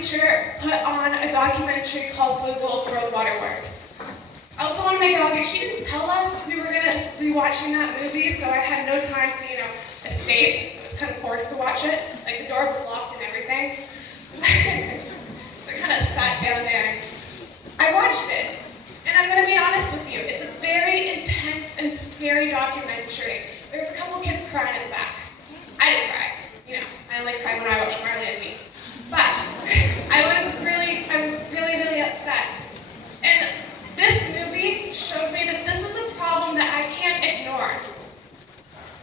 teacher put on a documentary called Blue Gold World Water Wars. I also want to make it obvious, she didn't tell us we were going to be watching that movie, so I had no time to, escape. I was kind of forced to watch it. Like, the door was locked and everything. So I kind of sat down there. I watched it, and I'm going to be honest with you, it's a very intense and scary documentary. There's a couple kids crying in the back. I didn't cry. I only cry when I watch Marley and Me. But I was really, really upset. And this movie showed me that this is a problem that I can't ignore.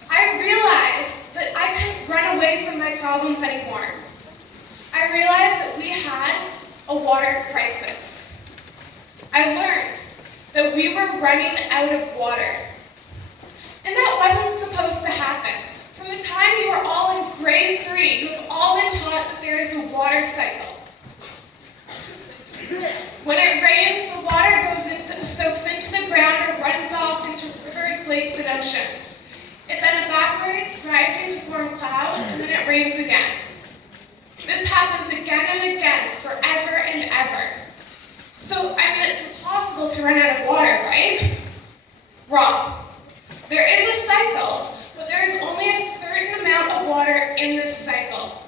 I realized that I couldn't run away from my problems anymore. I realized that we had a water crisis. I learned that we were running out of water. And that wasn't supposed to happen. From the time you were all in grade 3, you have all been taught that there is a water cycle. When it rains, the water soaks into the ground or runs off into rivers, lakes, and oceans. It then evaporates, rising to form clouds, and then it rains again. This happens again and again, forever and ever. So, it's impossible to run out of water, right? Wrong. There is a cycle, but there is only a certain amount of water in this cycle.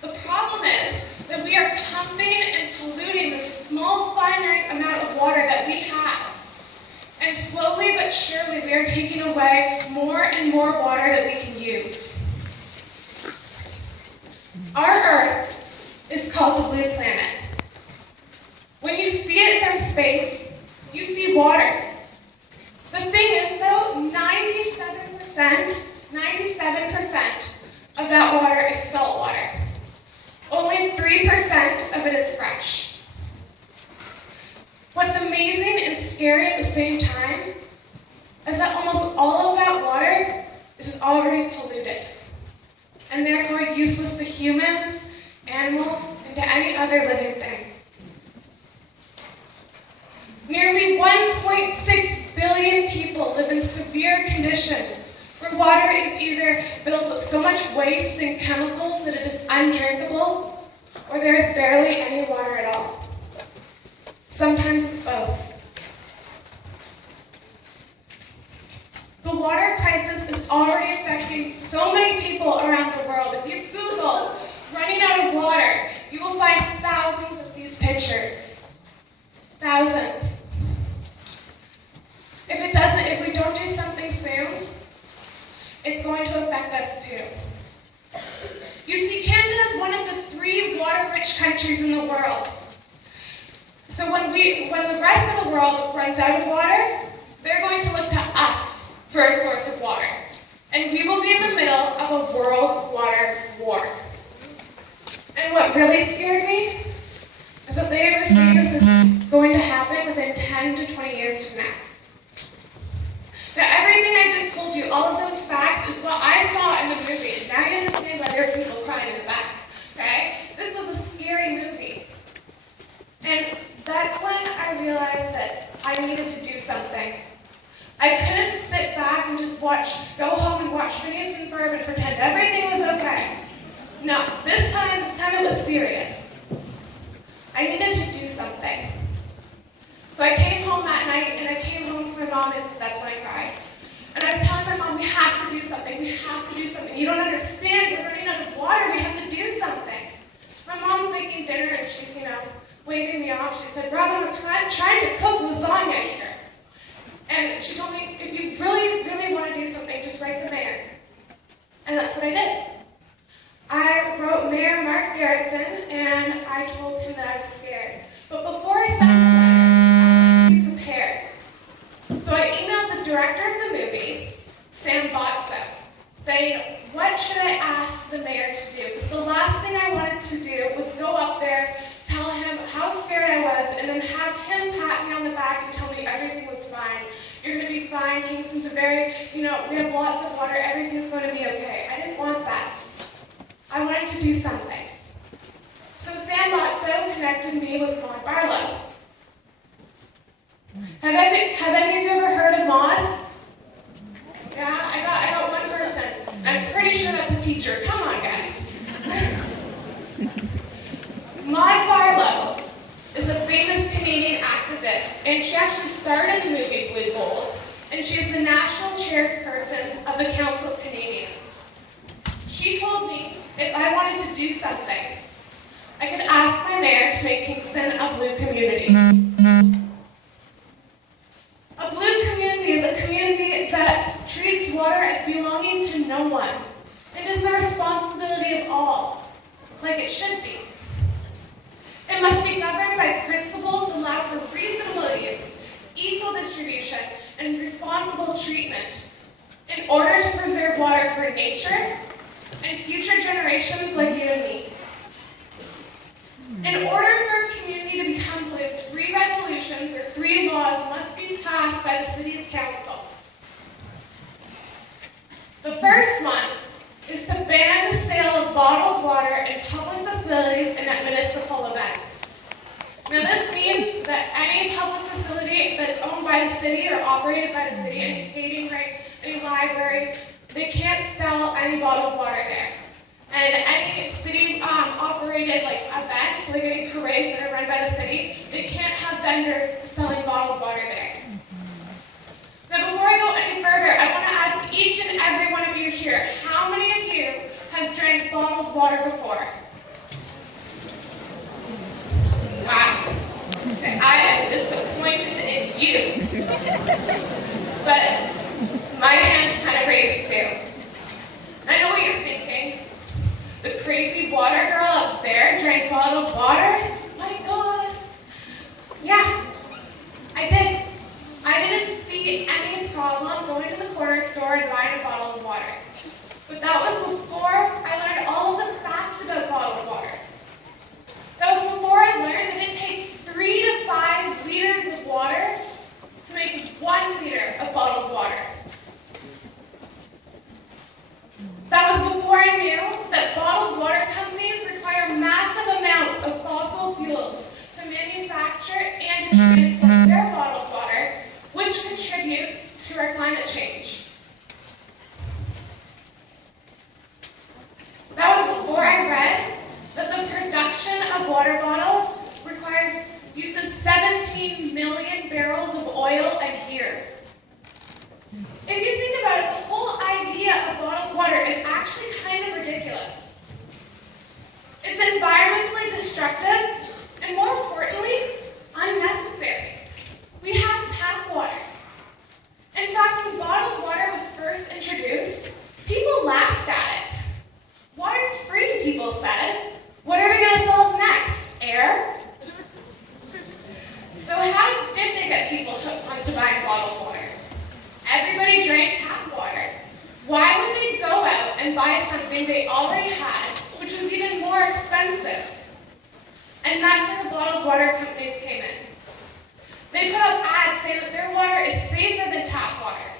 The problem is that we are pumping and polluting the small, finite amount of water that we have. And slowly but surely, we are taking away more and more water that we can use. Our Earth is called the blue planet. When you see it from space, you see water. The thing is, though, 97% of that water is salt water. Only 3% of it is fresh. What's amazing and scary at the same time is that almost all of that water is already polluted, and therefore useless to humans, animals, and to any other living thing. Nearly 1.6 billion people live in severe conditions where water is either filled with so much waste and chemicals that it is undrinkable, or there is barely any water at all. Sometimes it's both. The water crisis is already affecting so many people around the world. If you Google running out of water, you will find thousands of these pictures. Thousands. If we don't do something soon, it's going to affect us too. You see, Canada is one of the 3 water-rich countries in the world. So when the rest of the world runs out of water, they're going to look to us for a source of water. And we will be in the middle of a world water war. And what really scared me is that they were saying this is going to happen within 10 to 20 years from now. Now, everything I just told you, all of those facts, is what I saw in the movie. Now you understand why there are people crying in the back, okay? This was a scary movie. And that's when I realized that I needed to do something. I couldn't sit back and just go home and watch Phineas and Ferb and pretend everything was okay. No, this time it was serious. I needed to do something. So I came home that night, and I came home to my mom, and that's when I cried. And I was telling my mom, we have to do something, we have to do something. You don't understand, we're running out of water, we have to do something. My mom's making dinner, and she's, waving me off. She said, Robyn, I'm trying to cook lasagna here. And she told me, if you really, really want to do something, just write the mayor. And that's what I did. I wrote Mayor Mark Garrettson, and I told him that I was scared. But before I sent the letter, I wanted to be prepared. So I emailed the director of the movie, Sam Botso, saying, what should I ask the mayor to do? Because the last thing I wanted to do was go up there, tell him how scared I was, and then have him pat me on the back and tell me everything was fine. You're going to be fine. Kingston's a very, we have lots of water. Everything's going to be okay. I didn't want that. I wanted to do something. So Sam Botso connected me with Maud Barlow. Have any of you ever heard of Maud? Yeah, I got one person. I'm pretty sure that's a teacher. Come on, guys. Maud starred in the movie Blue Gold, and she is the national chairperson of the Council of Canadians. She told me if I wanted to do something, I could ask my mayor to make Kingston a blue community. A blue community is a community that treats water as belonging to no one and is the responsibility of all, like it should be. It must be governed by principles that allow for reasonable use, equal distribution, and responsible treatment in order to preserve water for nature and future generations like you and me. In order for a community to become blue, 3 resolutions or 3 laws must be passed by the city's council. The first one is to ban the sale of bottled water in public facilities and at municipal events. Now this means that any public facility that's owned by the city or operated by the city, any skating rink, any library, they can't sell any bottled water there. And any city-operated event, like any parades that are run by the city, they can't have vendors selling bottled water there. Now before I go any further, I want to ask each and every one of you here, how many of you have drank bottled water before? Wow. Okay, I am disappointed in you. But my hand's kind of raised too. I know what you're thinking. The crazy water girl up there drank bottled water? My God. Yeah, I did. I didn't see any problem going to the corner store and buying a bottle of water. But that was before I learned all of the facts about bottled water. That was before I learned that it takes 3 to 5 liters of water to make 1 liter of bottled water. That was before I knew that bottled water companies require massive amounts of fossil fuels to manufacture and to transport their bottled water, which contributes to our climate change. That was before I read that the production of water bottles requires use of 17 million barrels of oil a year. If you think about it, the whole idea of bottled water is actually kind of ridiculous. It's environmentally destructive, and more importantly, unnecessary. We have tap water. In fact, when bottled water was first introduced, people laughed at it. Water's free, people said. What are they going to sell us next? Air? So how did they get people hooked onto buying bottled water? Everybody drank tap water. Why would they go out and buy something they already had, which was even more expensive? And that's where the bottled water companies came in. They put up ads saying that their water is safer than tap water.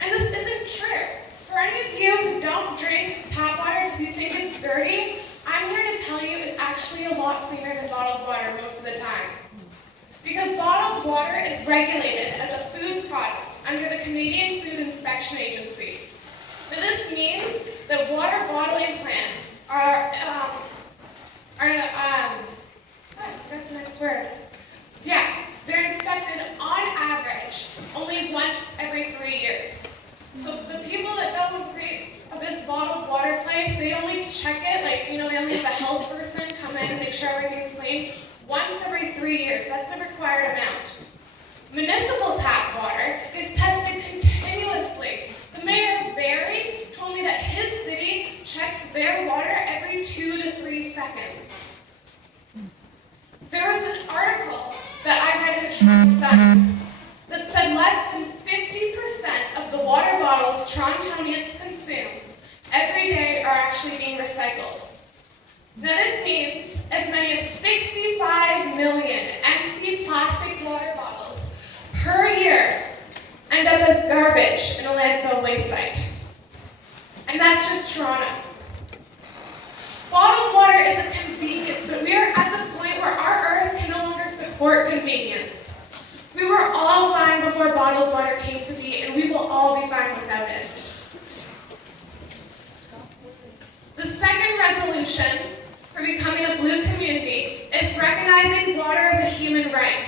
And this isn't true. For any of you who don't drink tap water because you think it's dirty, I'm here to tell you it's actually a lot cleaner than bottled water most of the time. Because bottled water is regulated as a food product under the Canadian Food Inspection Agency. Now this means that water bottling plants that's the next word. Yeah, they're inspected on average only once every 3 years. So the people that go and create this bottled water place, they only check it, they only have a health person come in and make sure everything's clean once every 3 years. That's the required amount. Municipal tap water is tested continuously. The mayor of Barrie told me that his city checks their water every 2 to 3 seconds. There was an article that I read in the Toronto Sun that said less than 50% of the water bottles Torontonians consume every day are actually being recycled. Now this means as many as 65 million empty plastic water bottles per year end up as garbage in a landfill waste site. And that's just Toronto. Bottled water is a convenience, but we are at the point where our earth can no longer support convenience. We were all fine before bottled water came to be, and we will all be fine without it. The second resolution for becoming a blue community is recognizing water as a human right.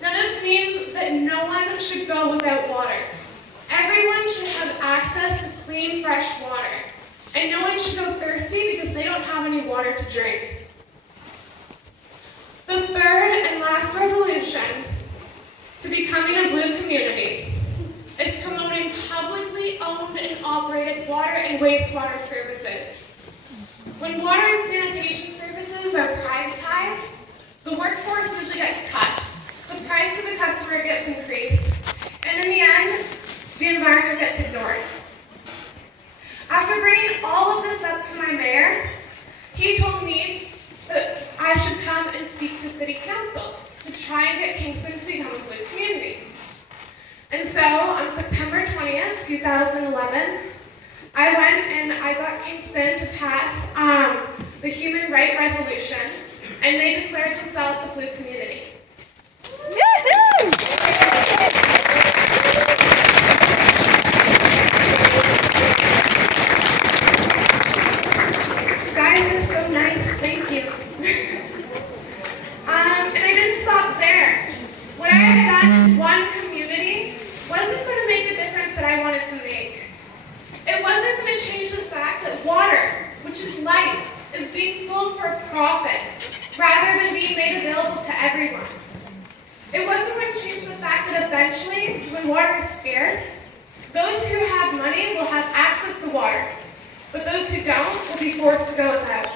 Now this means that no one should go without water. Everyone should have access to clean, fresh water. And no one should go thirsty because they don't have any water to drink. The third and last resolution to becoming a blue community is promoting publicly owned and operated water and wastewater services. When water and sanitation services are privatized, the workforce usually gets cut, the price to the customer gets increased, and in the end, the environment gets ignored. After bringing all of this up to my mayor, he told me that I should come and speak to City Council to try and get Kingston to become a blue community. And so, on September 20th, 2011, I went and I got Kingston to pass the Human Rights Resolution, and they declared themselves a blue community. Guys are so nice, thank you. And I didn't stop there. What I had done in one community wasn't going to make the difference that I wanted to make. It wasn't going to change the fact that water, which is life, is being sold for a profit rather than being made available to everyone. It wasn't going to change the fact that eventually, when water is scarce, those who have money will have access to water, but those who don't will be forced to go without.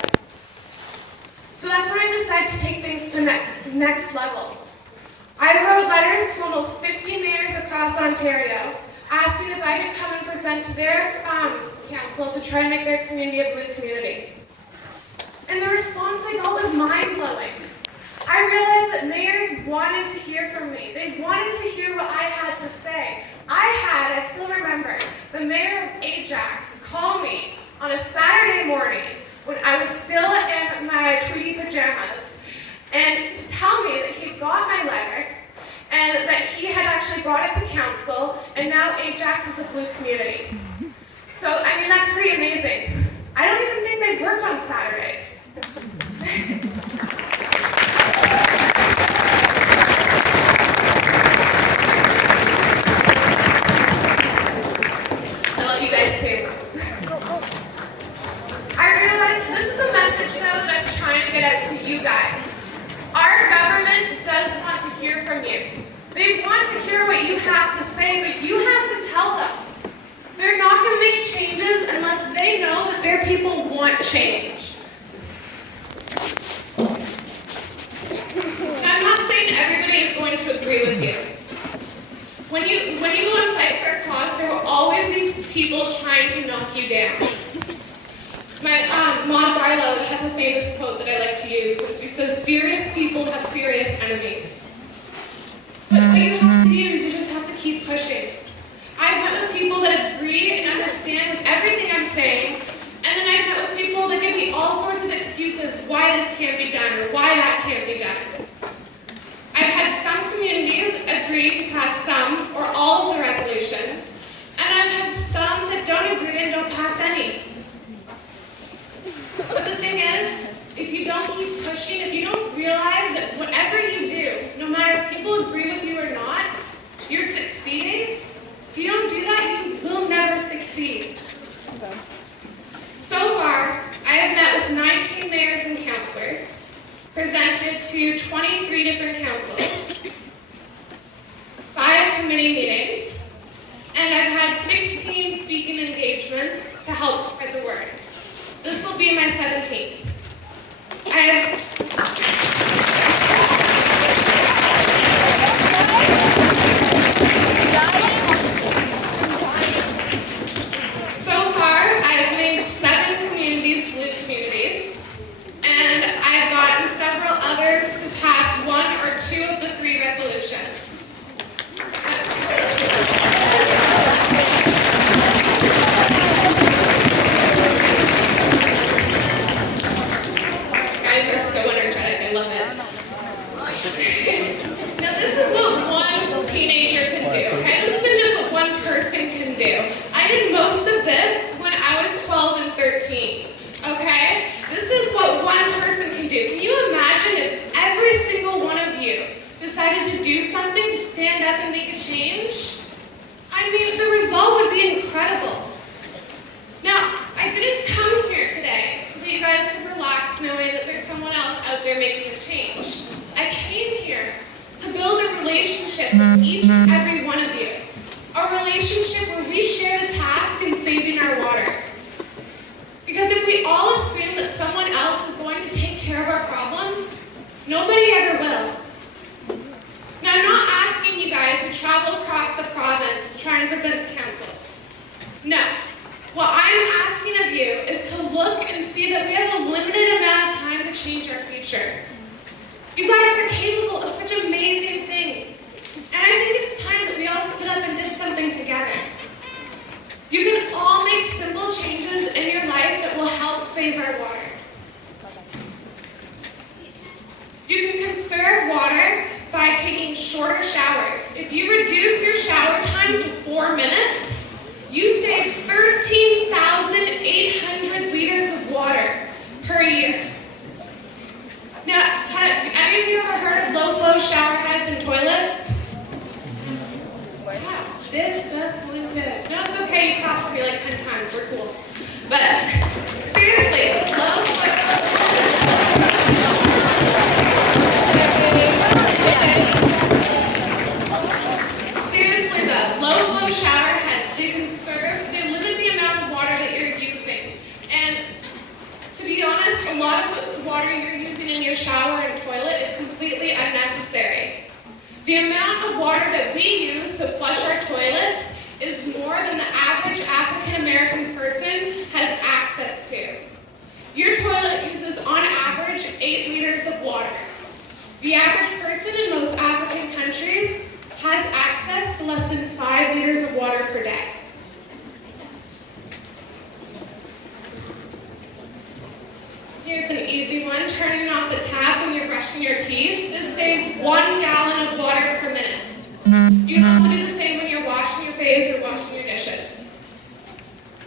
So that's when I decided to take things to the next level. I wrote letters to almost 50 mayors across Ontario, asking if I could come and present to their council to try and make their community a blue community. And the response I got was mind-blowing. I realized that mayors wanted to hear from me. They wanted to hear what I had to say. I still remember, the mayor of Ajax call me on a Saturday morning when I was still in my tweedy pajamas and to tell me that he got my letter and that he had actually brought it to council and now Ajax is a blue community. So, I mean, that's pretty amazing. I don't even think they work on Saturdays. I love you guys too. I realize this is a message though that I'm trying to get out to you guys. Our government does want to hear from you. They want to hear what you have to say, but you have to tell them. They're not going to make changes unless they know that their people want change. Now, I'm not saying everybody is going to agree with you. When you go and fight for a cause, there will always be people trying to knock you down. My mom Barlow has a famous quote that I like to use. It says, "Serious people have serious enemies." But what you have to do is you just have to keep pushing. I've met with people that agree and understand with everything I'm saying, and then I've met with people that give me all sorts of excuses why this can't be done or why that can't be done. I've had some communities agree to pass some or all of the resolutions, and I've had some that don't agree and don't pass any. But the thing is, if you don't keep pushing, if you don't realize that whatever you do, no matter if people agree with you or not, you're succeeding, if you don't do that, you will never succeed. So far, I have met with 19 mayors and councillors, presented to 23 different councils, 5 committee meetings, and I've had 16 speaking engagements to help spread the word. This will be my 17th. So far, I've made 7 communities blue communities, and I've gotten several others to pass 1 or 2 of the 3 resolutions. They're so energetic, I love it. Now this is what one teenager can do, okay? This isn't just what one person can do. I did most of this when I was 12 and 13, okay? This is what one person can do. Can you imagine if every single one of you decided to do something to stand up nobody ever will. Now, I'm not asking you guys to travel across the province to try and present to council. No. What I'm asking of you is to look and see that we have a limited amount of time to change our future. You guys are capable of such amazing things. And I think it's time that we all stood up and did something together. You can all make simple changes in your life that will help save our water. You can conserve water by taking shorter showers. If you reduce your shower time to 4 minutes, you save 13,800 liters of water per year. Now, have any of you ever heard of low-flow shower heads and toilets? Wow, disappointed. No, it's okay, you clapped for me like 10 times, we're cool. But, seriously, low-flow shower heads, they limit the amount of water that you're using. And to be honest, a lot of the water you're using in your shower and toilet is completely unnecessary. The amount of water that we use to flush our toilets is more than the average African-American person has access to. Your toilet uses, on average, 8 liters of water. The average person in most African countries has access to less than 5 liters of water per day. Here's an easy one, turning off the tap when you're brushing your teeth. This saves 1 gallon of water per minute. You can also do the same when you're washing your face or washing your dishes.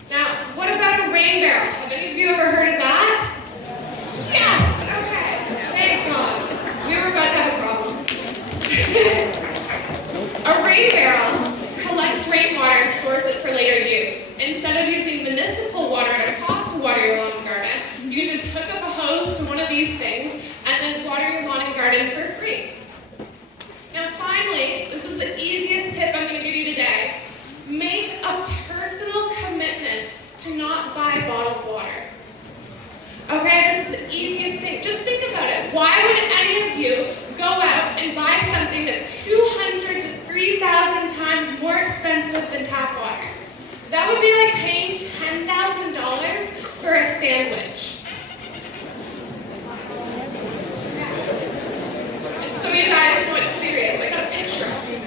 Now, what about a rain barrel? Have any of you ever heard of that? Yes! Okay. Thank God. We were about to have a problem. A rain barrel collects rainwater and stores it for later use. Instead of using municipal water to toss to water your lawn and garden, you can just hook up a hose to one of these things and then water your lawn and garden for free. Now finally, this is the easiest tip I'm going to give you today. Make a personal commitment to not buy bottled water. Okay, this is the easiest thing. Just think about it. Why would any of you go out and buy something that's 200 to 3,000 times more expensive than tap water? That would be like paying $10,000 for a sandwich. So you guys know it's serious. I got a picture of you.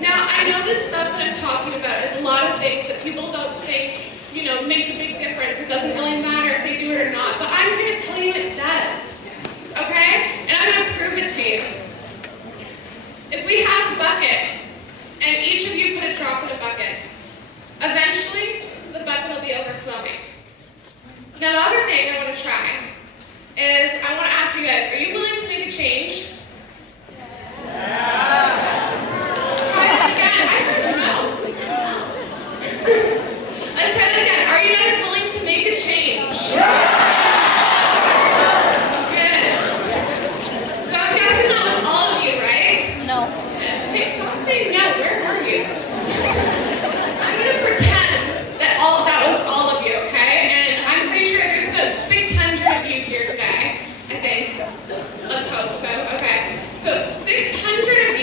Now, I know this stuff that I'm talking about is a lot of things that people don't think, makes a big difference. It doesn't really matter if they do it or not. But I'm going to tell you it does. Okay? And I'm going to prove it to you. If we have a bucket, and each of you put a drop in a bucket, eventually, the bucket will be overflowing. Now, the other thing I want to try is I want to ask you guys, are you willing to make a change? Yeah. Let's try that again. I heard no. Let's try that again. Are you guys willing to make a change? Good. So I'm guessing that was all of you, right? No. Okay, stop saying no. Where are you? I'm going to pretend that that was all of you, okay? And I'm pretty sure there's about 600 of you here today, I think. Let's hope so. Okay. So 600 of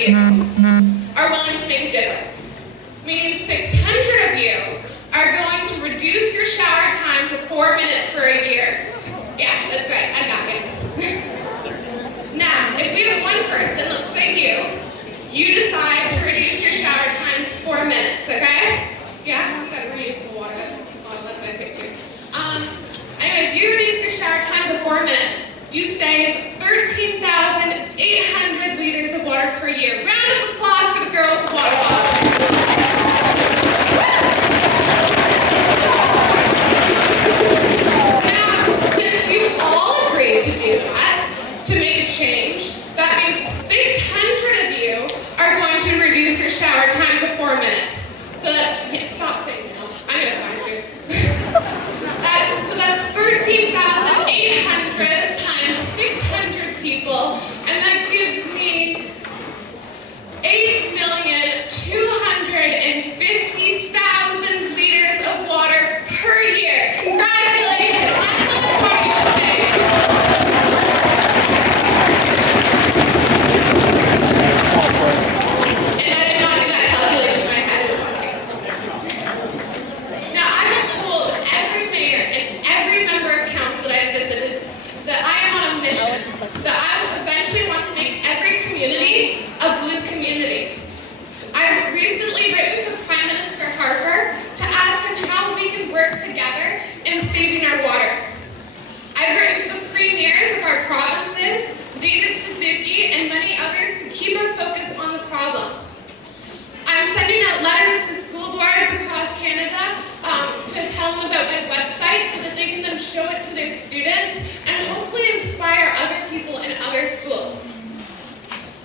work together in saving our water. I've written to the premiers of our provinces, David Suzuki, and many others to keep our focus on the problem. I'm sending out letters to school boards across Canada to tell them about my website so that they can then show it to their students and hopefully inspire other people in other schools.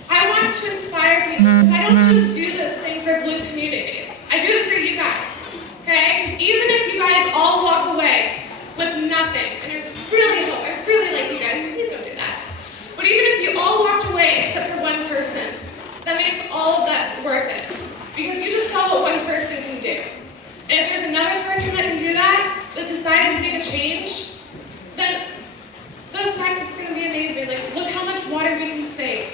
I want to inspire people because I don't just do this thing for Blue communities. I do it for you guys, okay? Because even if you guys all walk away with nothing, and I really like you guys, so please don't do that. But even if you all walked away except for one person, that makes all of that worth it. Because you just saw what one person can do. And if there's another person that can do that decides to make a change, then the effect is going to be amazing. Like, look how much water we can save.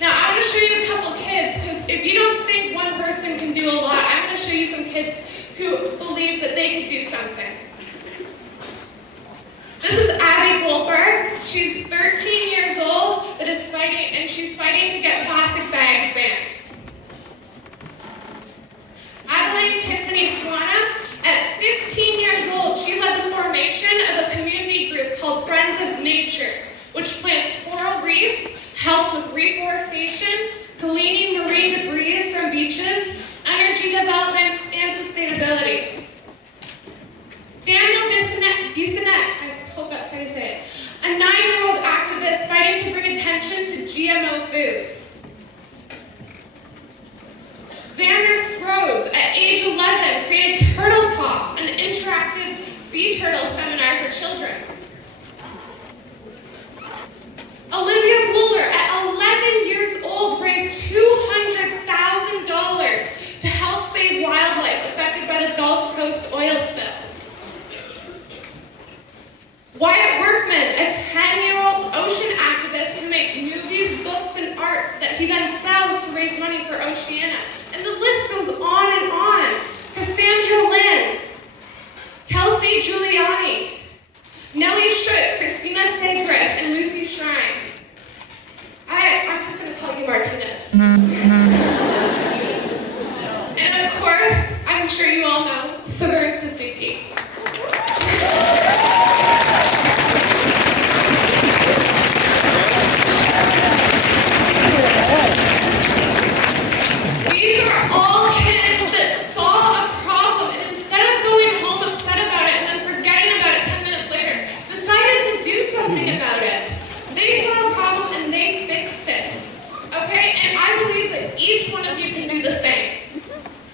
Now, I'm going to show you a couple kids, because if you don't think one person can do a lot, I'm going to show you some kids who believe that they could do something. This is Abby Goldberg. She's 13 years old, and she's fighting to get plastic bags banned. Adelaide Tiffany Swana, at 15 years old, she led the formation of a community group called Friends of Nature, which plants coral reefs, helps with reforestation, cleaning marine debris from beaches, energy development, and sustainability. Daniel Bissonette, I hope that's how you say it, a 9-year-old activist fighting to bring attention to GMO foods. Xander Scrooge, at age 11, created Turtle Talks, an interactive sea turtle seminar for children. Olivia Wooler, at 11 years old, raised $200,000 to help save wildlife affected by the Gulf Coast oil spill. Wyatt Workman, a 10-year-old ocean activist who makes movies, books, and arts that he then sells to raise money for Oceana. And the list goes on and on. Cassandra Lynn, Kelsey Giuliani, Nellie Schutt, Christina Segres, and Lucy Shrine. I'm just going to call you Martinez. And of course, I'm sure you all know, Sabrina Suzuki. These are all kids that saw a problem and instead of going home upset about it and then forgetting about it 10 minutes later, decided to do something about it. They saw a problem and they fixed it. Okay? And I believe that each one of you can do the same.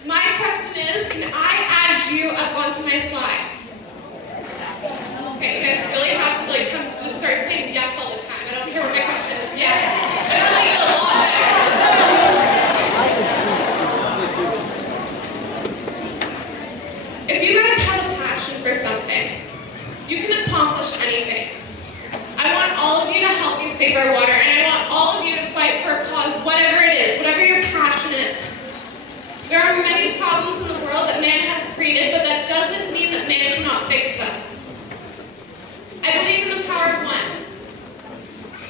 My question is, can I add you up onto my slides? Okay, you guys really have to just start saying yes all the time. I don't care what my question is. Yes. It's like a lot better. If you guys have a passion for something, you can accomplish anything. I want all of you to help me save our water, and I want all of you to fight for a cause, whatever it is, whatever your passion is. There are many problems in the world that man has created, but that doesn't mean that man cannot fix them. I believe in the power of one.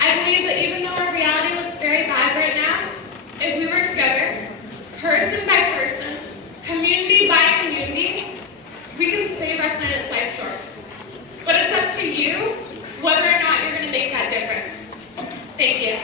I believe that even though our reality looks very bad right now, if we work together, person by person, community by community, we can save our planet's life source. But it's up to you whether or not you're going to make that difference. Thank you.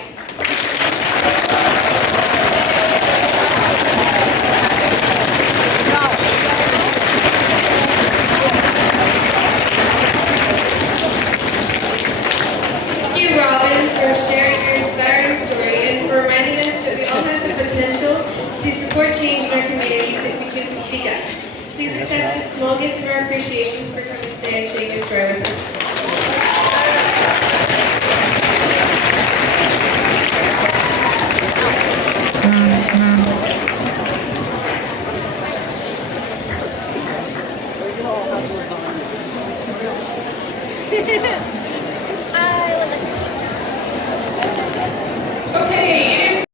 Thank you, Robyn, for sharing your inspiring story and for reminding us that we all have the potential to support change in our communities if we choose to speak up. Please accept this small gift of our appreciation for coming today and sharing your story with us. Ha ha ha.